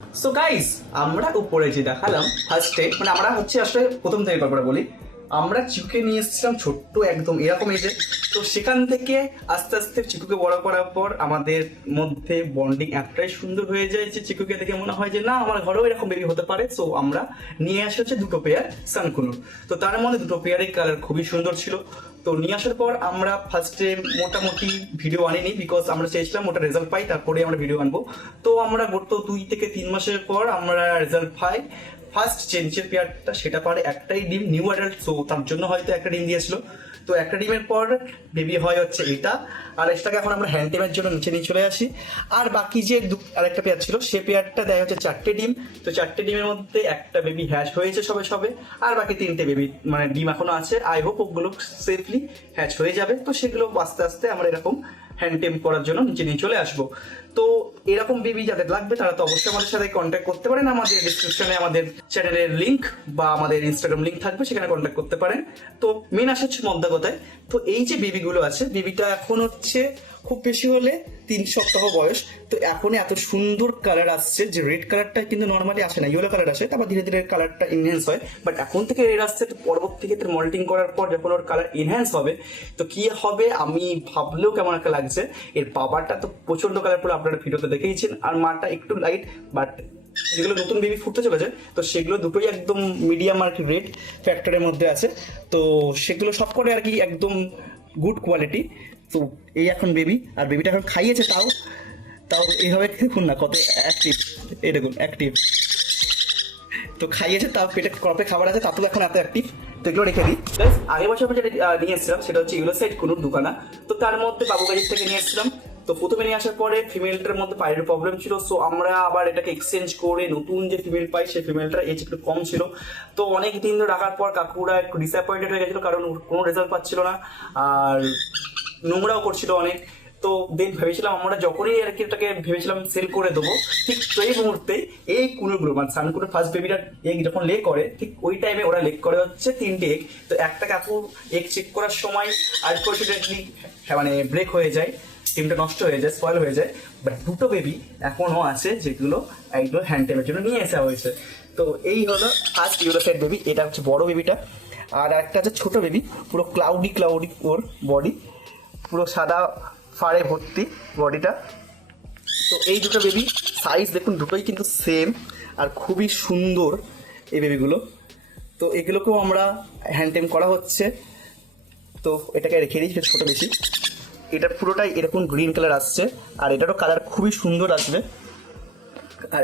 So guys, আমরা উপরে যে দেখালাম ফার্স্টে, মানে আমরা হচ্ছে আসলে প্রথম থেকে গল্পটা বলি। আমরা চিকুকে নিয়ে এসেছিলাম ছোট্ট একদম এরকম এজে। তো সেখান থেকে আস্তে আস্তে চিকুকে বড় করার পর আমাদের মধ্যে বন্ডিং এতটাই সুন্দর হয়ে যায় যে চিকুকে দেখে মনে হয় যে না, আমার ঘরেও এরকম বেবি হতে পারে। সো আমরা নিয়ে আসা হচ্ছে দুটো পেয়ার সানকুনুর। তো তার মধ্যে দুটো পেয়ারের কালার খুবই সুন্দর ছিল। তো নিয়ে আসার পর আমরা ফার্স্টে মোটামুটি ভিডিও আনিনি, বিকজ আমরা চেয়েছিলাম ওটা রেজাল্ট পাই তারপরে আমরা ভিডিও আনবো। তো আমরা গত 2 থেকে 3 মাসের পর আমরা রেজাল্ট পাই। ফার্স্ট যে নিচের পেয়ারটা সেটা পারে একটাই ডিম, নিউ অ্যাডাল্ট, সো তার জন্য হয়তো একটা ডিম দিয়েছিল। তো একটা ডিমের পর বেবি হয় হচ্ছে এটা, আর এটাকে এখন আমরা হ্যান্ড টেমের জন্য নিচে নিয়ে চলে আসি। আর বাকি যে আরেকটা পেয়ার ছিল সে পেয়ারটা দেয় হচ্ছে 4টে ডিম। তো 4টে ডিমের মধ্যে একটা বেবি হ্যাচ হয়েছে সবে সবে, আর বাকি 3টে বেবি মানে ডিম এখনো আছে। আই হোপ ওগুলো সেফলি হ্যাচ হয়ে যাবে। তো সেগুলো আস্তে আস্তে আমরা এরকম হ্যান্ড টেম করার জন্য নিচে নিয়ে চলে আসবো। তো এরকম বেবি যাদের লাগবে তারা তো অবশ্যই আমাদের সাথে কন্ট্যাক্ট করতে পারেন। আমাদের ডিসক্রিপশনে আমাদের চ্যানেলের লিঙ্ক বা আমাদের ইনস্টাগ্রাম লিঙ্ক থাকবে, সেখানে কন্ট্যাক্ট করতে পারেন। তো মেন আসা হচ্ছে মদ্দা কথায়। তো এই যে বেবিগুলো আছে, বেবিটা এখন হচ্ছে খুব বেশি হলে 3 সপ্তাহ বয়স। তো এখন এত সুন্দর কালার আসছে যে রেড কালারটা কিন্তু নর্মালি আসে না, ইয়েলো কালার আসে, তারপর ধীরে ধীরে কালারটা ইনহ্যান্স হয়। বাট এখন থেকে রেড আসছে। তো পরবর্তী ক্ষেত্রে মল্টিং করার পর যখন ওর কালার ইনহ্যান্স হবে তো কি হবে আমি ভাবলেও কেমন একটা লাগছে। এর বাবাটা তো প্রচন্ড কালারফুল, আপনারা ভিডিওতে দেখেইছেন, আর মাটা একটু লাইট। বাট যেগুলো নতুন বেবি ফুটতে চলেছে তো সেগুলো দুটোই একদম মিডিয়াম আর কি রেড ফ্যাক্টরের মধ্যে আছে। তো সেগুলো সব করে আর কি একদম গুড কোয়ালিটি। তো এই এখন বেবি, আর বেবিটা এখন খাইয়েছে, তাও তাও এইভাবে দেখুন না কত অ্যাক্টিভ, এই দেখুন অ্যাক্টিভ। তো খাইয়েছে, তাও পেটে ক্রপে খাবার আছে, তাতেও এখন এত অ্যাক্টিভ। তো এগুলো রেখে দিই। আগের বছর আমরা যেটা নিয়ে এসেছিলাম সেটা হচ্ছে ইউলো সাইড কোন দোকানা। তো তার মধ্যে বাবুগাজির থেকে নিয়ে এসেছিলাম। তো প্রথমে নিয়ে আসার পরে ফিমেলটার মধ্যে পায়ের প্রবলেম ছিল। সো আমরা আবার এটাকে এক্সচেঞ্জ করে নতুন যে ফিমেল পাই সেই ফিমেলটার এজ একটু কম ছিল। তো অনেক দিন ধরে রাখার পর কাকুরা একটু ডিসঅ্যাপয়েন্টেড হয়ে গেছিল, কারণ কোনো রেজাল্ট পাচ্ছিল না আর নোংরাও করছিল অনেক। তো দেন ভেবেছিলাম আমরা যখনই আর কি এটাকে ভেবেছিলাম সেল করে দেবো, ঠিক সেই মুহূর্তে এই কুনুগুলো মানে সানকুনের ফার্স্ট বেবিটা এগ যখন লে করে ঠিক ওই টাইমে ওরা লেক করে হচ্ছে 3টে এগ। তো একটা কাকু এগ চেক করার সময় আনফর্চুনেটলি মানে ব্রেক হয়ে যায়, ডিমটা নষ্ট হয়ে যায়, স্পয়েল হয়ে যায়। বাট দুটো বেবি এখনও আছে যেগুলো একদম হ্যান্ড টেমের জন্য নিয়ে আসা হয়েছে। তো এই হলো ফার্স্ট ইউরোসাইড বেবি, এটা হচ্ছে বড় বেবিটা। আর একটা আছে ছোট বেবি, পুরো ক্লাউডি ক্লাউডি ওর বডি, পুরো সাদা ফাড়ে ভর্তি বডিটা। তো এই দুটো বেবি সাইজ দেখুন দুটোই কিন্তু সেম আর খুবই সুন্দর এই বেবিগুলো। তো এগুলোকেও আমরা হ্যান্ড টেম করা হচ্ছে। তো এটাকে রেখে দিই, ছোটো বেশি। এটার পুরোটাই এরকম গ্রিন কালার আসছে, আর এটারও কালার খুবই সুন্দর আসবে। আর